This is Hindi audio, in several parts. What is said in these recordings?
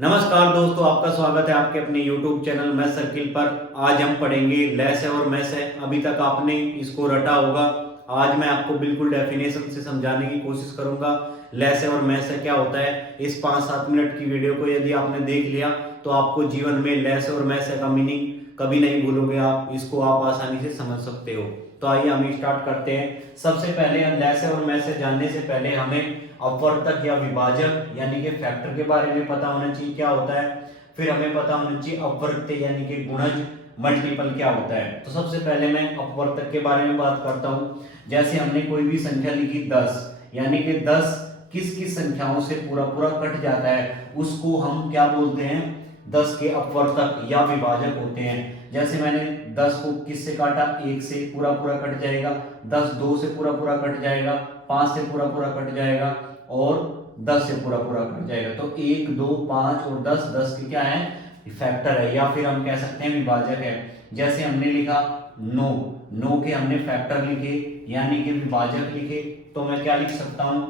नमस्कार दोस्तों, आपका स्वागत है आपके अपने YouTube चैनल मैथ सर्किल पर। आज हम पढ़ेंगे लेस है और मैस है। अभी तक आपने इसको रटा होगा। आज मैं आपको बिल्कुल डेफिनेशन से समझाने की कोशिश करूंगा। लेस है और मैस है क्या होता है। इस 5-7 मिनट की वीडियो को यदि आपने देख लिया तो आपको जीवन में लेस और मैस है का मीनिंग कभी नहीं भूलोगे। आप इसको आसानी से समझ सकते हो। तो आइए हम स्टार्ट करते हैं। सबसे पहले लेस है और मैस है जानने से पहले हमें अपवर्तक या विभाजक यानी कि फैक्टर के बारे में पता होना चाहिए क्या होता है। फिर हमें पता होना चाहिए अपवर्त्य यानी कि गुणज मल्टीपल क्या होता है। तो सबसे पहले मैं अपवर्तक के बारे में बात करता हूँ। जैसे हमने कोई भी संख्या लिखी 10, यानी कि 10 किस किस संख्याओं से पूरा पूरा कट जाता है, उसको हम क्या बोलते हैं, 10 के अपवर्तक या विभाजक होते हैं। जैसे मैंने 10 को किससे काटा, 1 से पूरा पूरा कट जाएगा, 10 2 से पूरा पूरा कट जाएगा, 5 से पूरा पूरा कट जाएगा और 10 से पूरा पूरा कट जाएगा। तो 1 2 5 और 10 10 के क्या है, फैक्टर है, या फिर हम कह सकते हैं विभाजक है। जैसे हमने लिखा 9, 9 के हमने फैक्टर लिखे यानी कि विभाजक लिखे। तो मैं क्या लिख सकता हूं,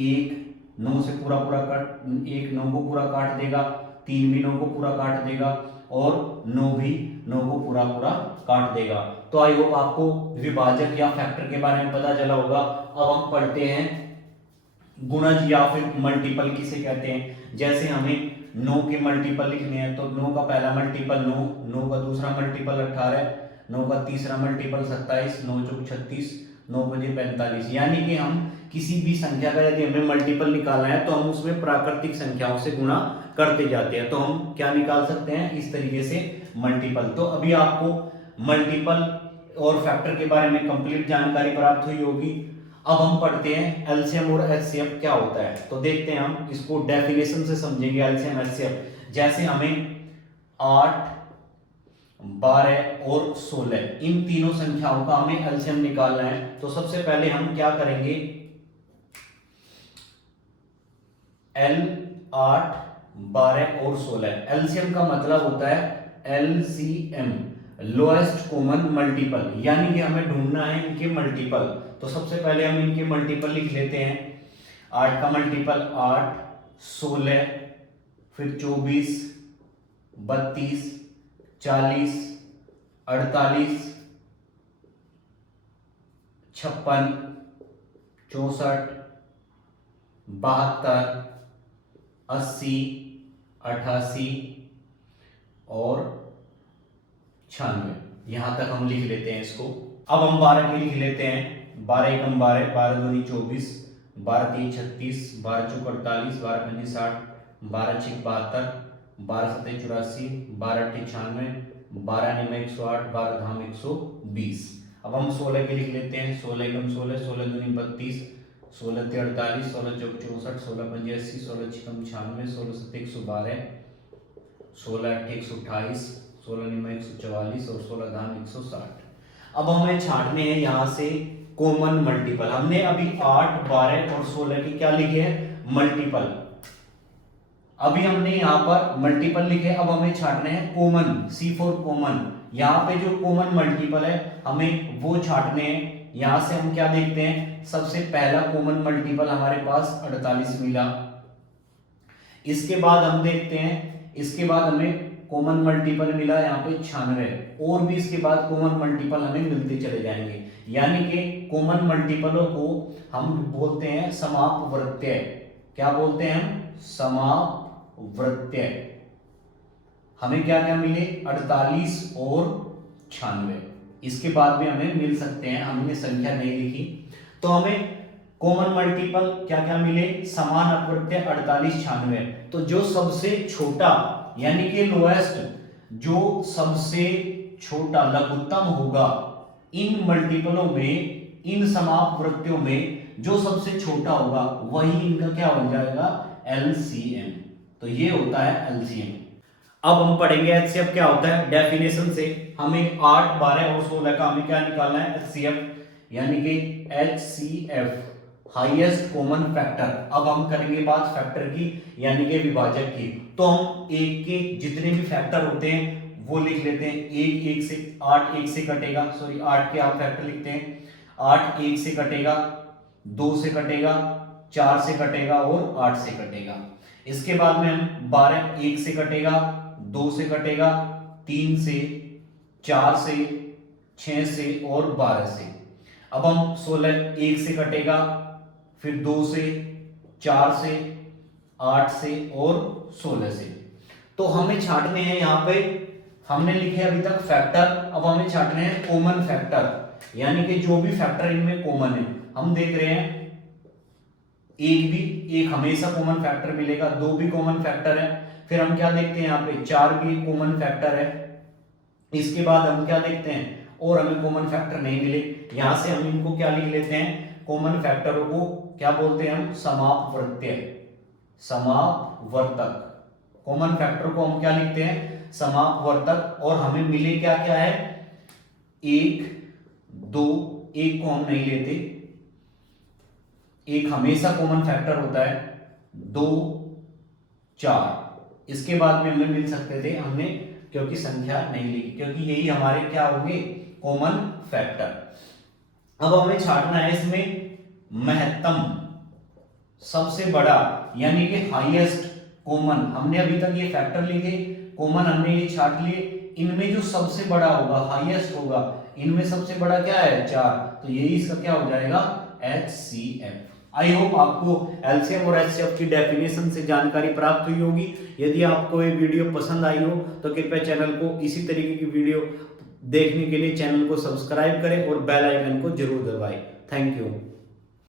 1 9 से पूरा पूरा कट, 1 9 को पूरा काट देगा, 3 भी 9 को पूरा काट देगा और 9 भी 9 को पूरा पूरा काट देगा। तो आई होप आपको विभाजक या फैक्टर के बारे में पता चला होगा। अब हम पढ़ते हैं गुणज या फिर मल्टीपल किसे कहते हैं। जैसे हमें 9 के मल्टीपल लिखने हैं तो 9 का पहला मल्टीपल 9, 9 का दूसरा मल्टीपल 18, 9 का तीसरा मल्टीपल 27, 9 चौक 36, 9 पचे 45। यानी कि हम किसी भी संख्या का यदि हमें मल्टीपल निकालना है तो हम उसमें प्राकृतिक संख्याओं से गुणा करते जाते हैं। तो हम क्या निकाल सकते हैं, इस तरीके से मल्टीपल। तो अभी आपको मल्टीपल और फैक्टर के बारे में कंप्लीट जानकारी प्राप्त हुई होगी। अब हम पढ़ते हैं एलसीएम और एचसीएफ क्या होता है। तो देखते हैं, हम इसको डेफिनेशन से समझेंगे एलसीएम एचसीएफ। जैसे हमें 8 12 और 16 इन तीनों संख्याओं का हमें एलसीएम निकालना है। तो सबसे पहले हम क्या करेंगे, एल 8 12 और 16 एलसीएम का मतलब होता है एलसीएम, लोएस्ट कॉमन मल्टीपल, यानी कि हमें ढूंढना है इनके मल्टीपल। तो सबसे पहले हम इनके मल्टीपल लिख लेते हैं। 8 का मल्टीपल 8, 16, फिर 24, 32, 40, 48, 56, 64, 72, 80, 88 और 96। यहां तक हम लिख लेते हैं इसको। अब हम 12 के लिख लेते हैं। 12 एकम 12, 12 दूनी 24, 12 तीन 36, 12 चौक 48, 12 पंजी 60, 12 छक 72, 12 सत्ते 84, 12 अट्ठे 96, 12 निम 108, 12 धाम 120। अब हम 16 के लिख लेते हैं। 16 एकम 16, 16 दूनी 32, 16 ते 48, 16 चौक 64, 16 पंजी 80, 16 छकम 96, 16 सत्ते 112, 16 अट्ठे 128, 16 निम 144 और 16 धाम 160। अब हमें छांटने हैं यहां से कॉमन मल्टीपल। हमने अभी 8 12 और 16 के क्या लिखे हैं, मल्टीपल। अभी हमने यहां पर मल्टीपल लिखे, अब हमें छांटने हैं कॉमन, C फॉर कॉमन। यहां पे जो कॉमन मल्टीपल है हमें वो छांटने हैं। यहां से हम क्या देखते हैं, सबसे पहला कॉमन मल्टीपल हमारे पास 48 मिला। इसके बाद हम देखते हैं, इसके बाद हमें कॉमन मल्टीपल मिला यहाँ पे 96, और भी इसके बाद कॉमन मल्टीपल हमें मिलते चले जाएंगे। यानी कि कॉमन मल्टीपलों को हम बोलते हैं समापवर्त्य। क्या बोलते हैं हम, समापवर्त्य। हमें क्या क्या मिले, 48 और 96। इसके बाद भी हमें मिल सकते हैं, हमने संख्या नहीं लिखी। तो हमें कॉमन मल्टीपल क्या क्या मिले, समान अपवर्त्य 48 96। तो जो सबसे छोटा यानी कि लोएस्ट, जो सबसे छोटा लघुत्तम होगा इन मल्टीपलों में, इन समापवर्त्यों में जो सबसे छोटा होगा वही इनका क्या बन जाएगा, एलसीएम। तो ये होता है एलसीएम। अब हम पढ़ेंगे एचसीएफ क्या होता है डेफिनेशन से। हमें 8 12 और 16 का हमें क्या निकालना है, एचसीएफ, यानी कि एचसीएफ हाईएस्ट कॉमन फैक्टर। अब हम करेंगे बात फैक्टर की यानी कि विभाजक की। तो हम एक के जितने भी फैक्टर होते हैं वो लिख लेते हैं। 1 1 से 8 1 से कटेगा, सॉरी 8 के आप फैक्टर लिखते हैं। 8 1 से कटेगा, 2 से कटेगा, 4 से कटेगा और 8 से कटेगा। इसके बाद में हम 12 1 से कटेगा, 2 से कटेगा, 3 से, 4 से, 6 से और 12 से। अब हम 16 1 से कटेगा, फिर 2 से, 4 से, 8 से और 16 से। तो हमें छांटने हैं, यहाँ पे हमने लिखे अभी तक फैक्टर, अब हमें छांटने हैं कॉमन फैक्टर, यानी कि जो भी फैक्टर इनमें कॉमन है। हम देख रहे हैं एक हमेशा कॉमन फैक्टर मिलेगा, 2 भी कॉमन फैक्टर है, फिर हम क्या देखते हैं यहाँ पे 4 भी कॉमन फैक्टर है। इसके बाद हम क्या देखते हैं, और हमें कॉमन फैक्टर नहीं मिले, यहां से हम इनको क्या लिख लेते हैं, कॉमन फैक्टरों को क्या बोलते हैं हम, समापवर्त्य, समापवर्तक। कॉमन फैक्टर को हम क्या लिखते हैं, समापवर्तक। और हमें मिले क्या क्या है, 1 2, 1 को हम नहीं लेते, एक हमेशा कॉमन फैक्टर होता है, 2 4। इसके बाद में हमें मिल सकते थे, हमने क्योंकि संख्या नहीं लिखी, क्योंकि यही हमारे क्या होंगे, कॉमन फैक्टर। अब हमें छांटना है इसमें महत्तम, सबसे बड़ा, यानी कि हाईएस्ट कॉमन। हमने अभी तक ये फैक्टर लिखे, कॉमन हमने ये छांट लिए, इनमें जो सबसे बड़ा होगा, हाईएस्ट होगा, इनमें सबसे बड़ा क्या है, 4, तो यही इसका क्या हो जाएगा, HCF। आई होप आपको एलसीएम और एचसीएफ की डेफिनेशन से जानकारी प्राप्त हुई होगी। यदि आपको ये वीडियो पसंद आई हो तो कृपया चैनल को इसी तरीके की वीडियो देखने के लिए चैनल को सब्सक्राइब करें और बेल आइकन को जरूर दबाएं। Thank you.